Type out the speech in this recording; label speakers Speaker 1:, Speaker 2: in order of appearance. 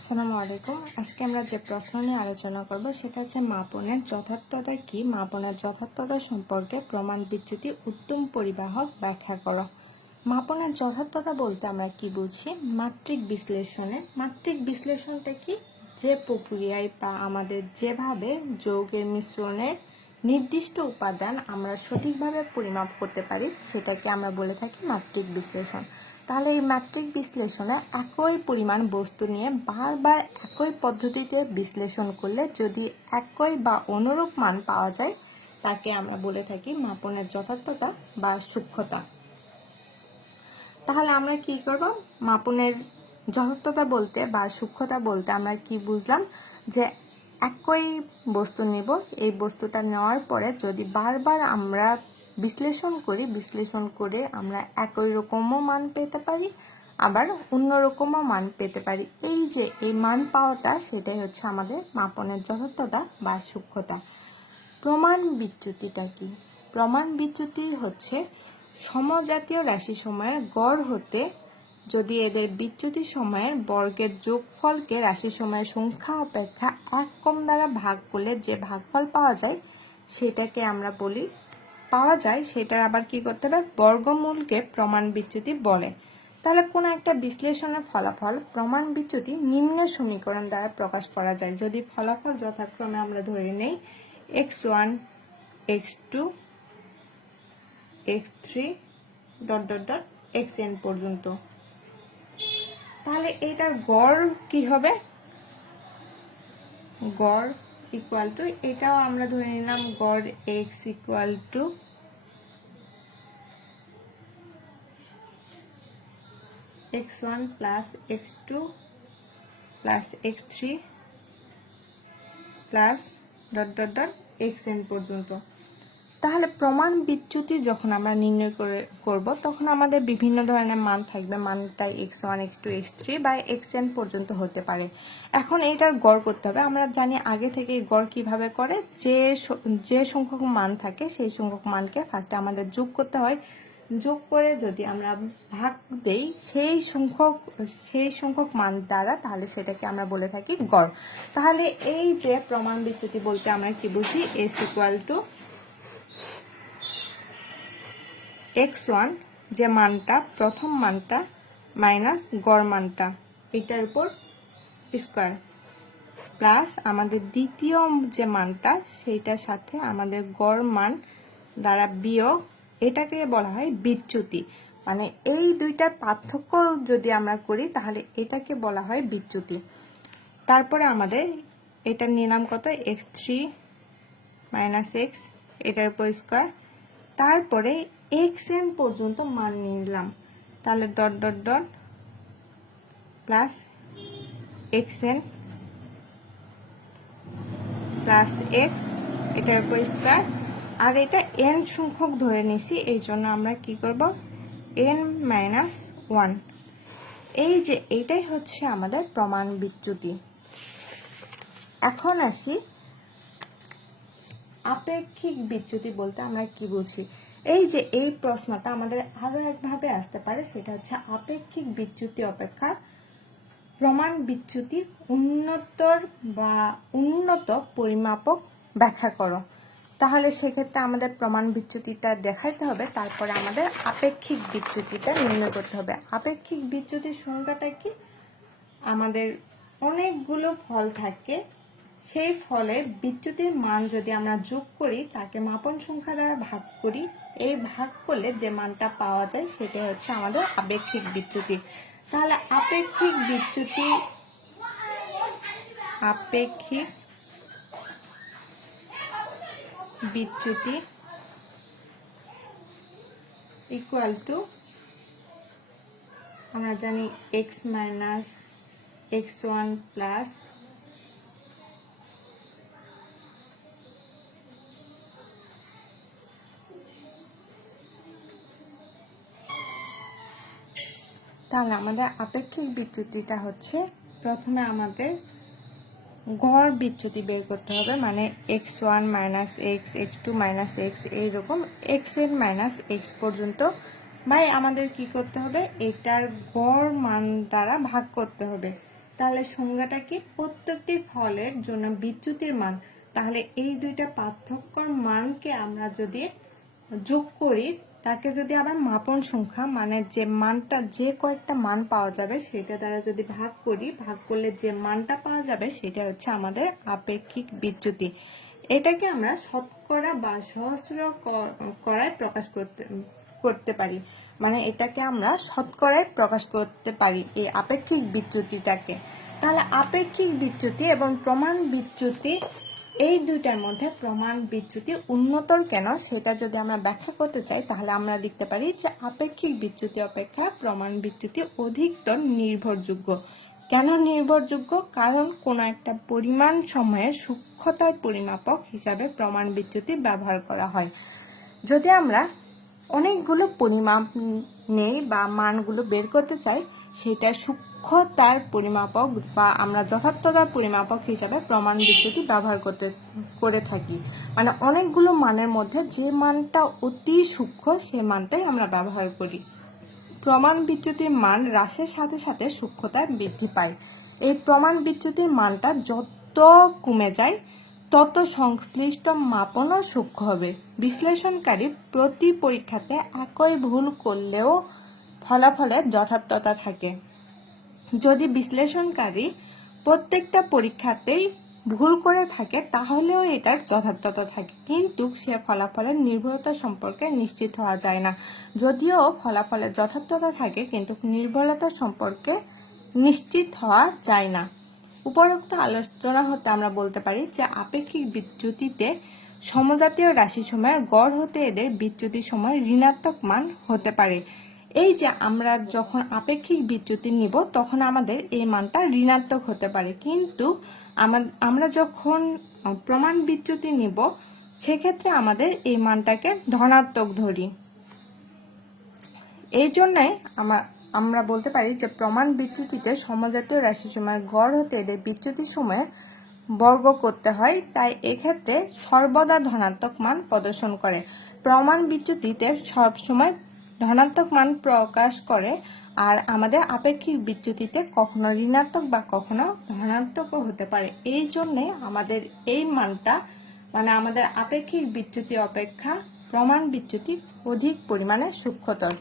Speaker 1: আসসালামু আলাইকুম। আজকে আমরা যে প্রশ্ন নিয়ে আলোচনা করব, সেটা হচ্ছে মাপনের যথার্থতা কি? মাপনের যথার্থতা সম্পর্কে প্রমাণ বিচ্যুতি উত্তম পরিবাহক ব্যাখ্যা করো। মাপনের যথার্থতা বলতে আমরা কি বুঝি? মাত্রিক বিশ্লেষণে। মাত্রিক বিশ্লেষণটা কি? যে প্রক্রিয়ায় বা আমাদের যেভাবে যৌগের মিশ্রণের নির্দিষ্ট উপাদান আমরা সঠিকভাবে পরিমাপ করতে পারি, সেটাকে আমরা বলে থাকি মাত্রিক বিশ্লেষণ। তাহলে এই মাত্রিক বিশ্লেষণে একই পরিমাণ বস্তু নিয়ে বারবার একই পদ্ধতিতে বিশ্লেষণ করলে যদি একই বা অনুরূপ মান পাওয়া যায়, তাকে আমরা বলে থাকি মাপনের যথার্থতা বা সূক্ষ্মতা। তাহলে আমরা কি করব? মাপনের যথার্থতা বলতে বা সূক্ষ্মতা বলতে আমরা কি বুঝলাম? যে একই বস্তু নিব, এই বস্তুটা নেওয়ার পরে যদি বারবার আমরা বিশ্লেষণ করি, বিশ্লেষণ করে আমরা একই রকমও মান পেতে পারি, আবার অন্যরকমও মান পেতে পারি। এই যে এই মান পাওয়াটা, সেটাই হচ্ছে আমাদের মাপনের যথার্থতা বা সূক্ষ্মতা। প্রমাণ বিচ্যুতিটা কি? প্রমাণ বিচ্যুতি হচ্ছে সমজাতীয় রাশি সময়ের গড় হতে যদি এদের বিচ্যুতি সময়ের বর্গের যোগফলকে রাশি সময়ের সংখ্যা অপেক্ষা এক কম দ্বারা ভাগ করলে যে ভাগফল পাওয়া যায়, সেটাকে আমরা বলি পাওয়া যায়, সেটার আবার কি করতে হবে? বর্গমূলকে প্রমাণ বিচ্যুতি বলে। তাহলে কোনো একটা বিশ্লেষণের ফলাফল প্রমাণ বিচ্যুতি নিম্ন সমীকরণ দ্বারা প্রকাশ করা যায়। যদি ফলাফল যথাক্রমে আমরা ধরে নেই, x one, x two, x three, dot dot dot, x n পর্যন্ত। তাহলে এটার গড় কি হবে? গড় ইকুয়াল টু এটাও আমরা ধরে নিলাম গড় x equal to x one plus x two plus x three plus dot dot dot x n পর্যন্ত। তাহলে প্রমাণ বিচ্যুতি যখন আমরা নির্ণয় করে, করব, তখন আমাদের বিভিন্ন ধরনের মান থাকবে। মানটা x one x two x three বা এক্স এন পর্যন্ত হতে পারে। এখন এইটার গড় করতে হবে। আমরা জানি আগে থেকে গড় কীভাবে করে, যে যে সংখ্যক মান থাকে, সেই সংখ্যক মানকে ফার্স্টে আমাদের যোগ করতে হয়। যোগ করে যদি আমরা ভাগ দেই, সেই সংখ্যক সেই সংখ্যক মান দ্বারা তাহলে সেটাকে আমরা বলে থাকি গড়। তাহলে এই যে প্রমাণ বিচ্যুতি বলতে আমরা কি বুঝি? S equal to x one যে মানটা, প্রথম মানটা মাইনাস গড় মানটা, এটার উপর স্কোয়ার প্লাস আমাদের দ্বিতীয় যে মানটা, সেইটার সাথে আমাদের গড় মান দ্বারা বিয়োগ, এটাকে বলা হয় বিচ্যুতি। মানে এই দুইটার পার্থক্য যদি আমরা করি, তাহলে এটাকে বলা হয় বিচ্যুতি। তারপরে আমাদের এটা নিলাম কত? এক্স থ্রি মাইনাস এক্স এটার উপর স্কোয়ার তারপরে এক্স এন পর্যন্ত মান নিয়ে নিলাম। তাহলে dot dot dot plus x n plus x, এটার উপর স্কোয়ার আর এটা এন সংখ্যক ধরে নিছি, এই জন্য আমরা কি করব? এন মাইনাস ওয়ান এই যে এইটাই হচ্ছে আমাদের প্রমাণ বিচ্যুতি। এখন আসি। আপেক্ষিক বিচ্যুতি বলতে আমরা কি বুঝি? এই যে এই প্রশ্নটা আমাদের আরও একভাবে আসতে পারে, সেটা হচ্ছে আপেক্ষিক বিচ্যুতি অপেক্ষা, প্রমাণ বিচ্যুতি, উন্নতর বা উন্নত পরিমাপক ব্যাখ্যা করো। তাহলে সেক্ষেত্রে আমাদের প্রমাণ বিচ্যুতিটা দেখাইতে হবে, তারপরে আমাদের আপেক্ষিক বিচ্যুতিটা নির্ণয় করতে হবে। আপেক্ষিক বিচ্যুতির সংখ্যাটা কি? আমাদের অনেকগুলো ফল থাকে, সেই ফলের বিচ্যুতির মান যদি আমরা যোগ করি, তাকে মাপন সংখ্যা দ্বারা ভাগ করি এই ভাগ করলে যে মানটা পাওয়া যায় সেটা হচ্ছে আমাদের আপেক্ষিক বিচ্যুতি। তাহলে আপেক্ষিক বিচ্যুতি আপেক্ষিক বিচ্যুতি ইকুয়াল টু আমরা জানি x minus x one plus তাহলে আমাদের আপেক্ষিক বিচ্যুতিটা হচ্ছে প্রথমে আমাদের গড় বিচ্যুতি বের করতে হবে মানে x one minus x x two minus x এইরকম এক্স এন মাইনাস এক্স পর্যন্ত। বাই আমাদের কি করতে হবে? এটার গড় মান দ্বারা ভাগ করতে হবে। তাহলে সংজ্ঞাটা কি? প্রত্যেকটি ফলের জন্য বিচ্যুতির মান। তাহলে এই দুইটা পার্থক্যর মানকে আমরা যদি যোগ করি তাকে যদি আবার মাপন সংখ্যা মানে যে মানটা যে কয়েকটা মান পাওয়া যাবে, সেটা দ্বারা যদি ভাগ করি, ভাগ করলে যে মানটা পাওয়া যাবে, সেটা হচ্ছে আমাদের আপেক্ষিক বিচ্যুতি। এটাকে আমরা শতকরা বা সহস্র করায় প্রকাশ করতে করতে পারি। মানে এটাকে আমরা শতকরায় প্রকাশ করতে পারি এই আপেক্ষিক বিচ্যুতিটাকে। তাহলে আপেক্ষিক বিচ্যুতি এবং প্রমাণ বিচ্যুতি এই দুইটার মধ্যে প্রমাণ বিচ্যুতি উন্নতর কেন সেটা যদি আমরা ব্যাখ্যা করতে চাই, তাহলে আমরা লিখতে পারি যে আপেক্ষিক বিচ্যুতি অপেক্ষা প্রমাণ বিচ্যুতি অধিকতর নির্ভরযোগ্য। কেন নির্ভরযোগ্য? কারণ কোনো একটা পরিমাণ সময়ে সূক্ষ্মতার পরিমাপক হিসাবে প্রমাণ বিচ্যুতি ব্যবহার করা হয়। যদি আমরা অনেকগুলো পরিমাপ নেই বা মানগুলো বের করতে চাই সেটা সূক্ষ্মতার পরিমাপক বা আমরা যথার্থতার পরিমাপক হিসাবে প্রমাণ বিচ্যুতি ব্যবহার করতে, করে থাকি। মানে অনেকগুলো মানের মধ্যে যে মানটা অতি সূক্ষ্ম, সে মানটাই আমরা ব্যবহার করি। প্রমাণ বিচ্যুতির মান হ্রাসের সাথে সাথে সূক্ষ্মতা বৃদ্ধি পায়। এই প্রমাণ বিচ্যুতির মানটা যত কমে যায়, তত সংশ্লিষ্ট মাপনও সূক্ষ্ম হবে। বিশ্লেষণকারী প্রতি পরীক্ষাতে একই ভুল করলেও ফলাফলে যথার্থতা থাকে। যদি বিশ্লেষণকারী প্রত্যেকটা পরীক্ষাতেই ভুল করে থাকে, তাহলেও এটার যথার্থতা থাকে। কিন্তু সে ফলাফলের নির্ভরতা সম্পর্কে নিশ্চিত হওয়া যায় না। যদিও ফলাফলের যথার্থতা থাকে, কিন্তু নির্ভরতা সম্পর্কে নিশ্চিত হওয়া যায় না। উপরোক্ত আলোচনা হতে আমরা বলতে পারি যে, আপেক্ষিক বিচ্যুতিতে সমজাতীয় রাশি রাশিসমূহের গড় হতে এদের বিচ্যুতি সময় ঋণাত্মক মান হতে পারে। এই যে আমরা যখন আপেক্ষিক বিচ্যুতি নিব, তখন আমাদের এই মানটা ঋণাত্মক হতে পারে। কিন্তু আমরা যখন প্রমাণ বিচ্যুতি নিব, সেক্ষেত্রে আমাদের এই মানটাকে ধনাত্মক ধরি। এই জন্যই আমা- আমরা বলতে পারি যে প্রমাণ বিচ্যুতিতে সমজাতীয় রাশিসমূহের গড় হতে এদের বিচ্যুতির সময়ে বর্গ করতে হয়, তাই এক্ষেত্রে সর্বদা ধনাত্মক মান প্রদর্শন করে। প্রমাণ বিচ্যুতিতে সবসময় ধনাত্মক মান প্রকাশ করে আর আমাদের আপেক্ষিক বিচ্যুতিতে কখনো ঋণাত্মক বা কখনো ধনাত্মকও হতে পারে। এই জন্যে আমাদের এই মানটা মানে আমাদের আপেক্ষিক বিচ্যুতি অপেক্ষা প্রমাণ বিচ্যুতি অধিক পরিমাণে সূক্ষ্মতর।